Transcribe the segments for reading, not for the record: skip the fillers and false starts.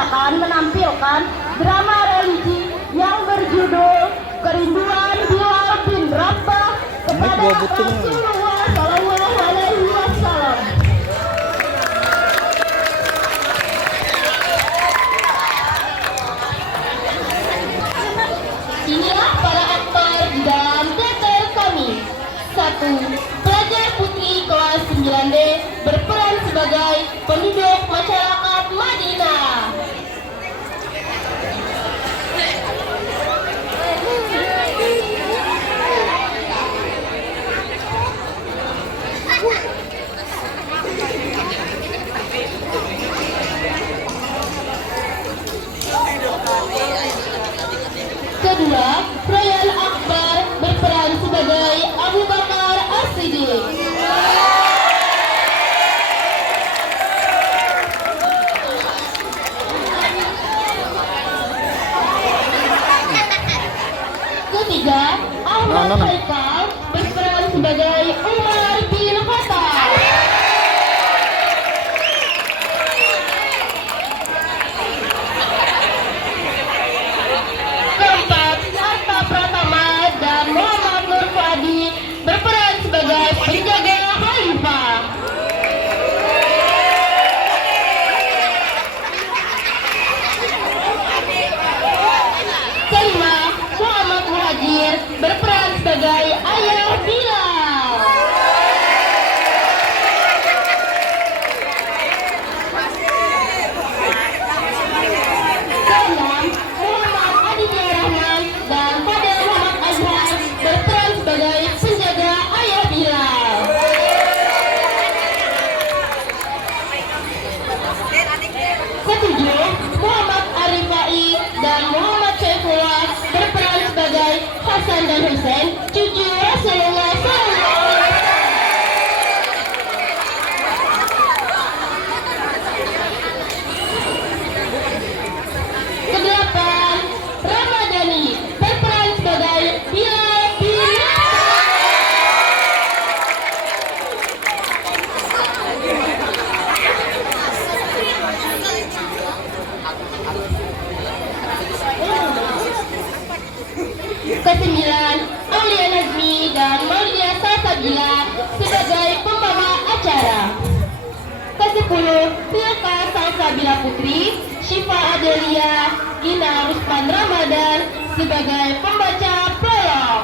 akan menampilkan drama religi yang berjudul Kerinduan Bilal bin Rabah kepada Rasulullah Shallallahu Alaihi Wasallam. Inilah para aktor di dalam teater kami. 1. Pelajar putri kelas 9D berperan sebagai penduduk masyarakat Madinah. Kedua, Rayyan Akbar berperan sebagai Abu Bakar As-Siddiq. Ketiga, Ahmad Haikal berperan sebagai Umar bin Khattab. Keempat, Arta Pratama dan Muhammad Nur Fuadi berperan sebagai penjaga khalifah. Kelima, Muhammad Muhajir berperan sebagai ayah Bilal. Keenam, Muhammad Aditya Rahman dan Fadil Muhammad Azhar berperan sebagai penjaga ayah Bilal. Ketujuh, Muhammad Arifai dan Muhammad Saifullah berperan sebagai Hasan dan Husain, cucu Rasulullah SAW. Kedelapan, Ramadhani berperan sebagai Bilal bin Kesembilan, Aulia Nazmi dan Maulia Salsabila sebagai pembawa acara. Kesepuluh, Silka Salsabila Putri, Syifa Adelia, Gina Rusman Ramadan sebagai pembaca prolog.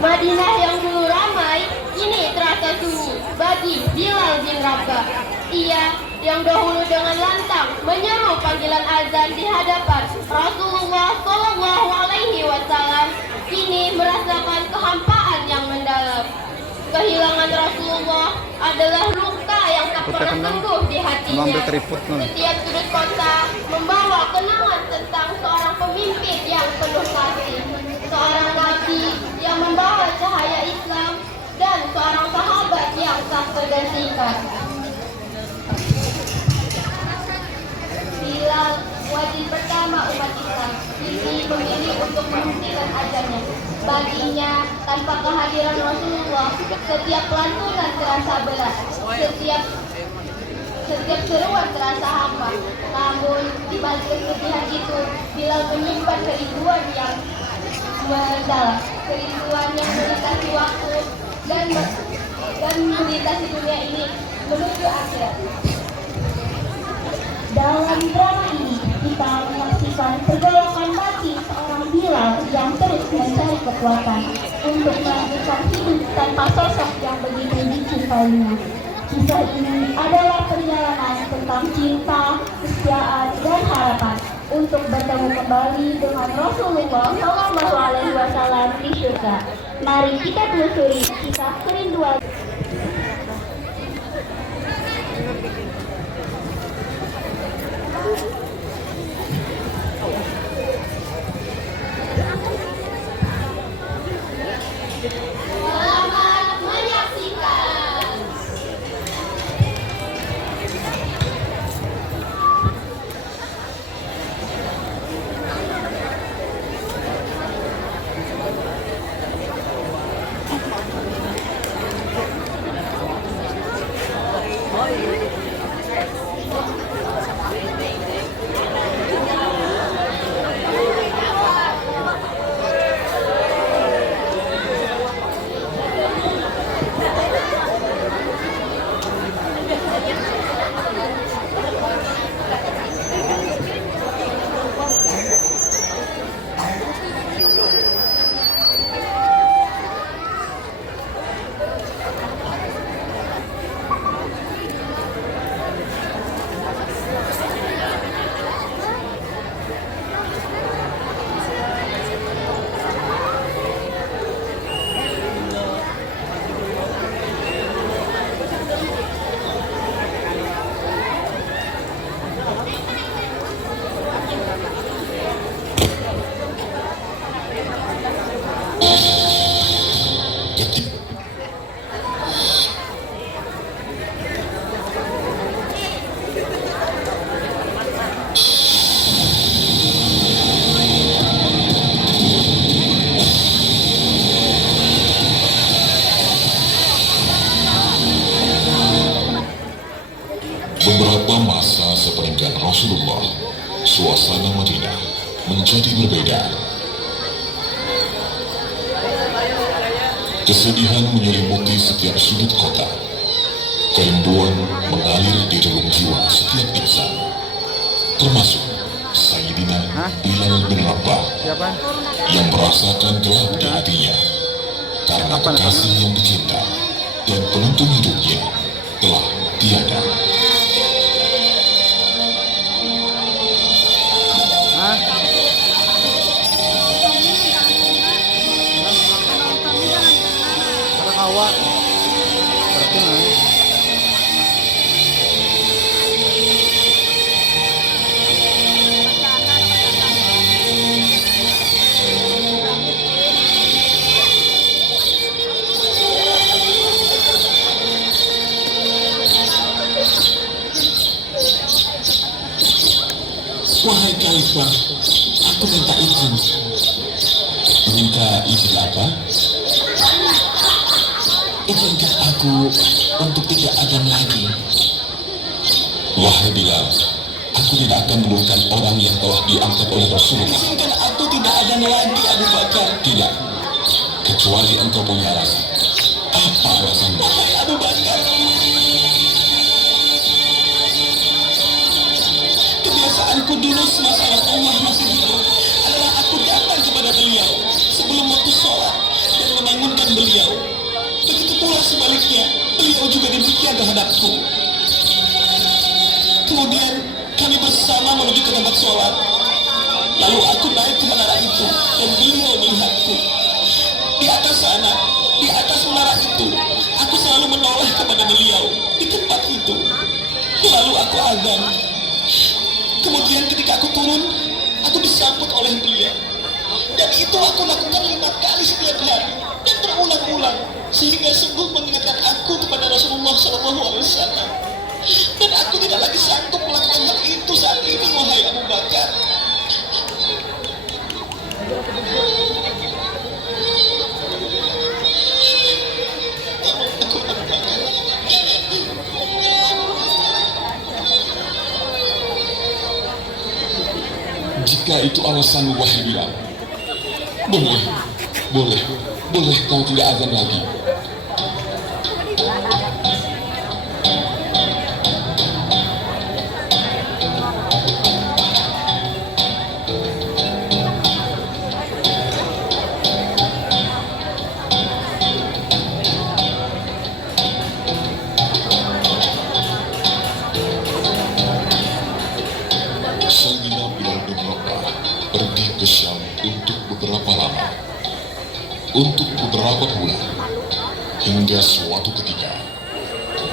Madinah yang dulu ramai, kini terasa sunyi bagi Bilal bin Rabah. Ia yang dahulu dengan lantang menyeru panggilan azan di hadapan Rasulullah Shallallahu Alaihi Wasallam, kini merasakan kehampaan yang mendalam. Kehilangan Rasulullah adalah luka yang tak pernah sembuh di hatinya. Setiap sudut kota membawa kenangan tentang seorang pemimpin yang penuh kasih, seorang nabi yang membawa cahaya Islam, dan seorang sahabat yang tak tergantikan. Bilal, wajib pertama umat Islam, ini memilih untuk menghentikan azannya. Baginya, tanpa kehadiran Rasulullah, setiap lantunan terasa berat, setiap seruan terasa hampa. Namun, di balik kesedihan itu, Bilal menyimpan kerinduan yang mendalam, kerinduan yang melintasi waktu dan melintasi dunia ini menuju akhirat. Dalam drama ini, kita menyaksikan pergolakan batin seorang Bilal yang terus mencari kekuatan untuk melanjutkan hidup tanpa sosok yang begitu dicintainya. Kisah ini adalah perjalanan tentang cinta, kesetiaan, dan harapan untuk bertemu kembali dengan Rasulullah Shallallahu Alaihi Wasallam di surga. Mari kita telusuri kisah kerinduan. Rasulullah, suasana Madinah menjadi berbeda. Kesedihan menyelimuti setiap sudut kota. Kerinduan mengalir di relung jiwa setiap insan, termasuk Sayyidina Bilal bin Rabah yang merasakan gelap di hatinya karena kekasih yang dicinta dan penuntun hidupnya telah tiada. Wahai Khalifah, aku minta izin. Minta izin apa? Izinkan aku untuk tidak azan lagi. Wahai Bilal, aku tidak akan menurunkan orang yang telah diangkat oleh Rasulullah. Izinkan aku tidak azan lagi, Abu Bakar. Tidak, kecuali engkau punya alasan. Apa alasanmu? Wahai Abu Bakar, kebiasaanku dulu semasa Rasulullah masih hidup adalah aku datang kepada beliau sebelum waktu sholat dan membangunkan beliau. Begitu pula sebaliknya, beliau juga demikian terhadapku. Kemudian kami bersama menuju ke tempat sholat. Lalu aku naik ke menara itu dan beliau melihatku. Di atas sana, di atas menara itu, aku selalu menoleh kepada beliau di tempat itu. Lalu aku azan. Kemudian ketika aku turun, aku disambut oleh beliau. Dan itu aku lakukan 5 kali setiap hari dan berulang-ulang sehingga sungguh mengingatkan aku kepada Rasulullah SAW. Dan aku tidak lagi sanggup melakukan hal itu saat ini, wahai Abu Bakar. Jika itu alasan wahai Bilal, boleh kau tidak azan lagi. Sayyidina Bilal bin Rabah pergi ke Syam untuk beberapa lama, untuk beberapa bulan, hingga suatu ketika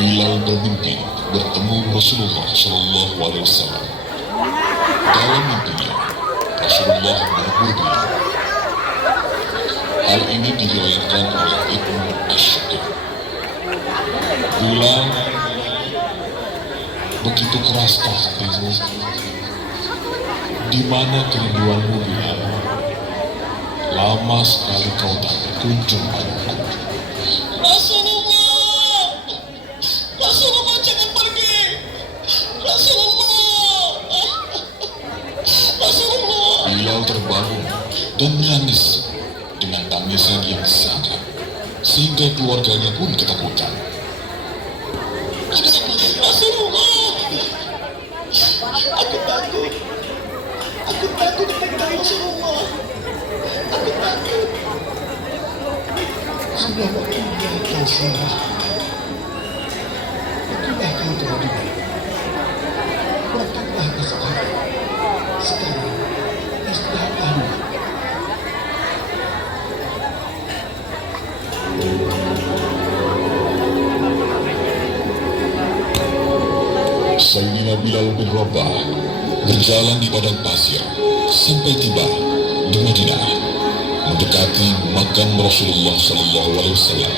Bilal bermimpi bertemu Rasulullah Shallallahu Alaihi Wasallam. Dalam mimpinya, Rasulullah menegur Bilal. Hal ini diriwayatkan oleh Ibnu Ash-Shakir. Bilal, begitu keraskah hatimu? Di mana kerinduanmu, Bilal? Lama sekali kau tak berkunjung padaku. Rasulullah jangan pergi. Rasulullah. Bilal terbangun dan menangis dengan tangisan yang sangat, sehingga keluarganya pun ketakutan. Rasulullah, aku takut. Aku takut kepada Rasulullah. Aku takut. Sudah waktunya kau serah. Itulah kau terhadap. Berangkatlah ke sekarang. Sekarang istirahatlah. Sayyidina Bilal bin Rabah berjalan di padang pasir sampai tiba di Madinah, mendekati makam Rasulullah Sallallahu Alaihi Wasallam.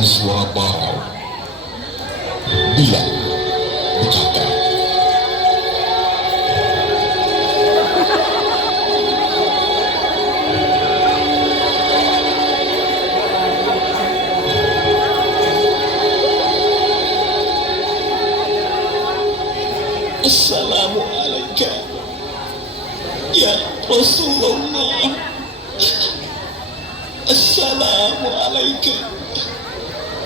dengan suara parau. Bilal berkata, Assalamualaikum ya Rasulullah. Assalamualaikum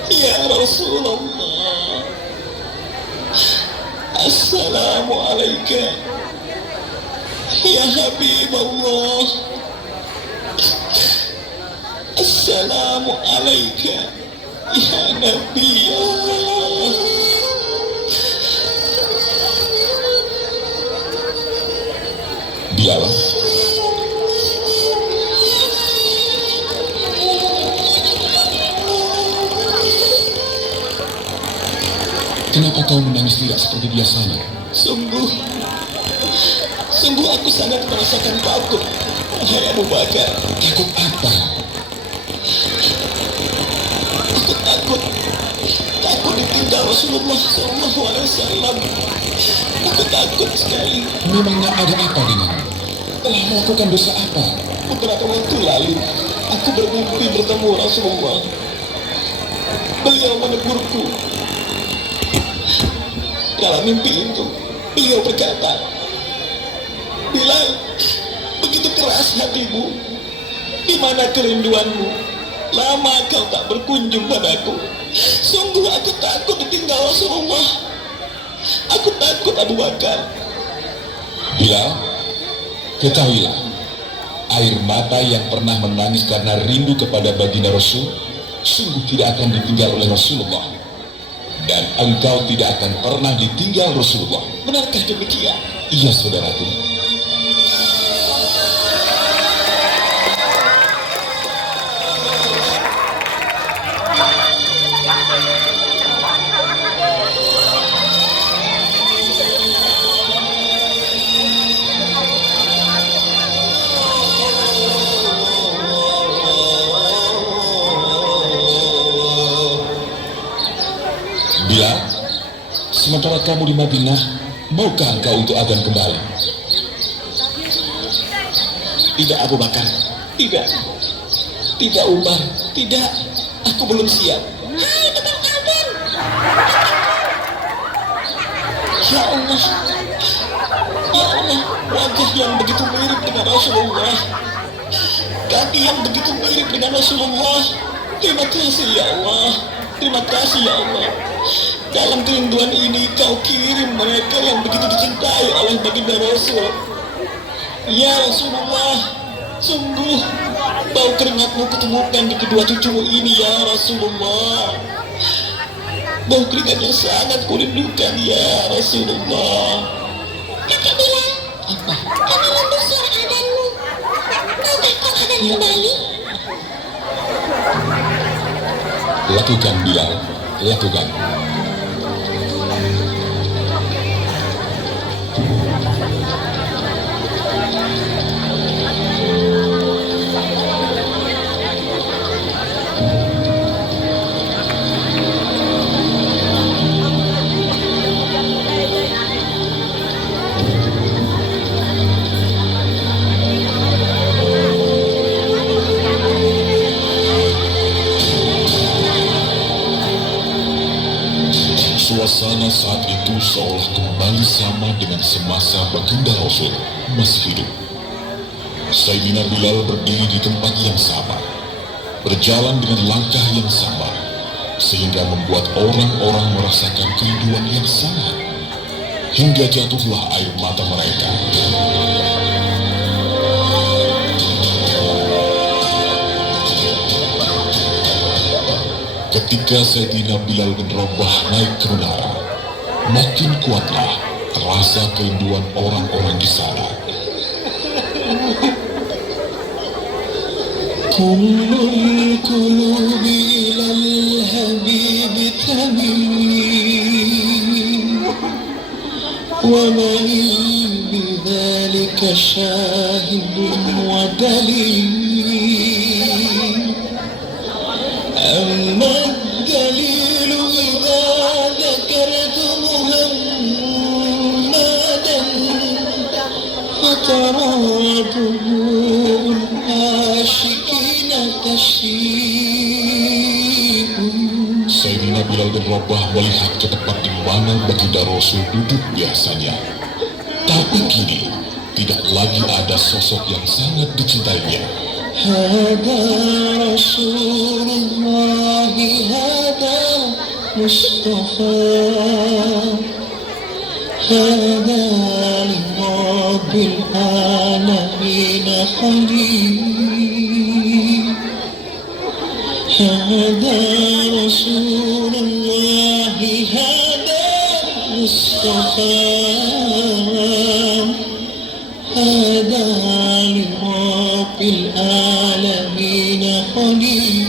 ya Rasulullah. Assalamualaikum ya Habibullah. Assalamualaikum ya Nabi Allah. Bilal, kenapa kau menangis tidak seperti biasanya? Sungguh aku sangat merasakan takut, wahai Abu Bakar. Takut apa? Aku takut ditinggal Rasulullah SAW. Aku takut sekali. Memangnya ada apa denganmu? Telah melakukan dosa apa? Beberapa waktu lalu aku bermimpi bertemu Rasulullah. Beliau menegurku. Dalam mimpi itu beliau berkata, Bilal, begitu keras hatimu, di mana kerinduanmu? Lama kau tak berkunjung padaku. Sungguh aku takut ditinggal Rasulullah. Aku takut Abu Bakar. Bilal, ketahuilah, air mata yang pernah menangis karena rindu kepada baginda Rasul sungguh tidak akan ditinggal oleh Rasulullah, dan engkau tidak akan pernah ditinggal Rasulullah. Benarkah demikian? Iya, saudaraku. Bilal, sementara kamu di Madinah, maukah engkau untuk azan kembali? Tidak Abu Bakar. Tidak. Tidak Umar. Tidak. Aku belum siap. Hai tukang azan. Ya Allah. Ya Allah. Wajah yang begitu mirip dengan Rasulullah. Kaki yang begitu mirip dengan Rasulullah. Terima kasih ya Allah. Terima kasih ya Allah. Dalam kerinduan ini kau kirim mereka yang begitu dicintai oleh baginda Rasul. Ya Rasulullah, sungguh bau keringatmu kutemukan di kedua cucumu ini ya Rasulullah. Bau keringat yang sangat kurindukan ya Rasulullah. Kakak Bilal, apa? Kami rindu suara adhanmu. Maukah kau adhan kembali? Lakukan, Bilal, lakukan. Suasana saat itu seolah kembali sama dengan semasa baginda Rasul masih hidup. Sayyidina Bilal berdiri di tempat yang sama, berjalan dengan langkah yang sama, sehingga membuat orang-orang merasakan kerinduan yang sama, hingga jatuhlah air mata mereka. Ketika Sayyidina Bilal bin Rabah naik ke menara, makin kuatlah terasa kerinduan orang-orang di sana. Kullul qulubi ilal habib tamim wa man bidhalika shahidun wa dalil. أما ترادهم عاشقين تشيب. Sayyidina Bilal bin Rabah melihat ke tempat di mana baginda Rasul duduk biasanya. Tapi kini tidak lagi ada sosok yang sangat dicintainya. هذا رسول الله هذا مصطفى هذا لرب العالمين خليل هذا رسول الله هذا مصطفى هذا لرب العالمين خليل.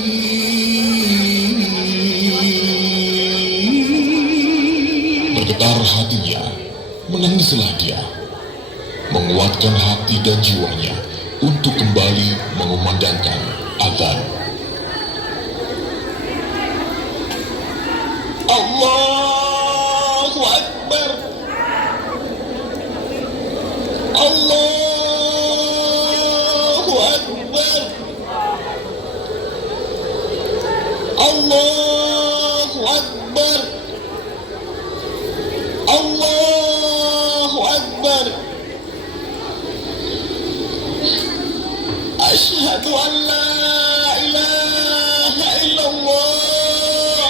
Bergetar hatinya, menangislah dia, menguatkan hati dan jiwanya untuk kembali mengumandangkan adzan. Allahu Akbar. Allahu Akbar. Allahu Akbar. Allahu Akbar. Asyhadu an la ilaha illallah.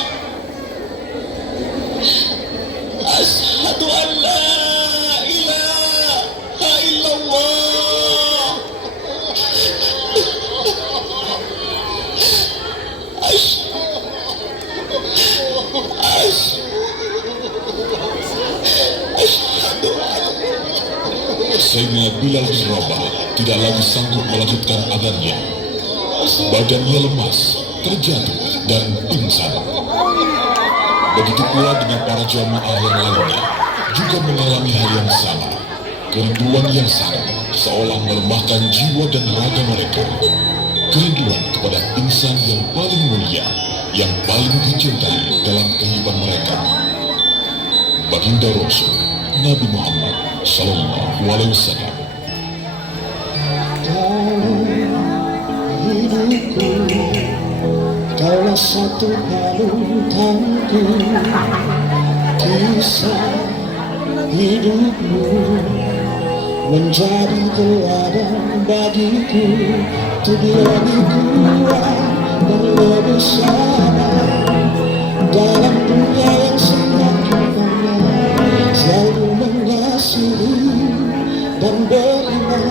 Asyhadu an la ilaha illallah. Sayyidina Bilal bin Rabah tidak lagi sanggup melanjutkan adzannya. Badannya lemas, terjatuh dan pingsan. Begitu pula dengan para jamaah yang lainnya juga mengalami hal yang sama. Kerinduan yang sama seolah melemahkan jiwa dan raga mereka. Kerinduan kepada insan yang paling mulia, yang paling dicintai dalam kehidupan mereka. Baginda Rasul Nabi Muhammad Sallallahu Alaihi Wasallam. Hidupku, kaulah satu panutanku. Kisah hidupmu menjadi teladan bagiku. Untuk lebih kuat dan lebih sabar dalam dunia yang semakin banyak. Selalu mengasihi dan beriman,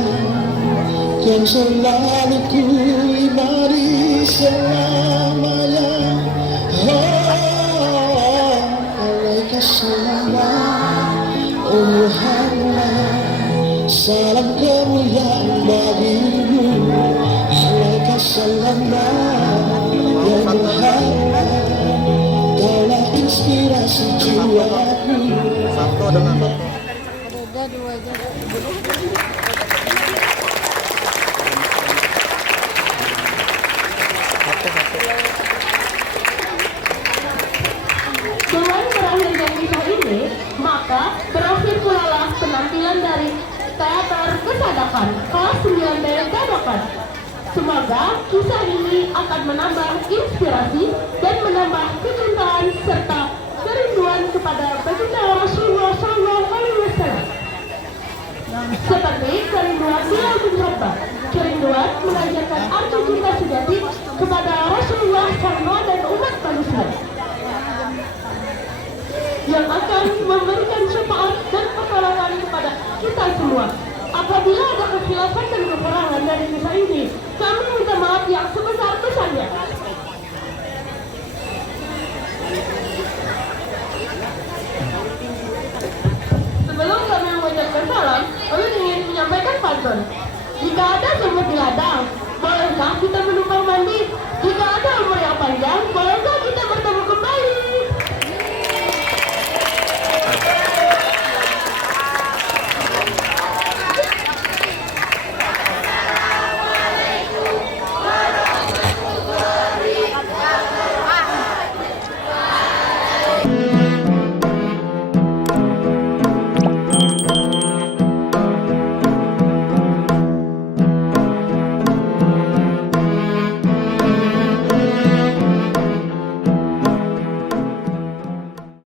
yang selalu ku imani selamanya. Oh, alaika salam, oh Muhammad, salam kemuliaan bagimu. Alaika salam, ya Muhammad, kaulah inspirasi jiwaku. Satu dengan satu. Udah dua aja. Selain berakhirnya kisah ini, maka berakhir pula lah penampilan dari teater Kesadakan kelas 9B Dadakan. Semoga kisah ini akan menambah inspirasi dan menambah kecintaan serta kerinduan kepada baginda Rasulullah SAW. Seperti kerinduan Bilal bin Rabah, kerinduan mengajarkan arti cinta sejati kepada Rasulullah SAW dan umat manusia, yang akan memberikan syafaat dan pertolongan kepada kita semua. Apabila ada kekhilafan dan kekurangan dari kisah ini, kami minta maaf yang sebesar-besarnya. Sebelum kami mengucapkan salam, kami ingin menyampaikan pantun. Jika ada sumur di ladang, bolehkah kita menumpang mandi? Jika ada umur yang panjang, bolehkah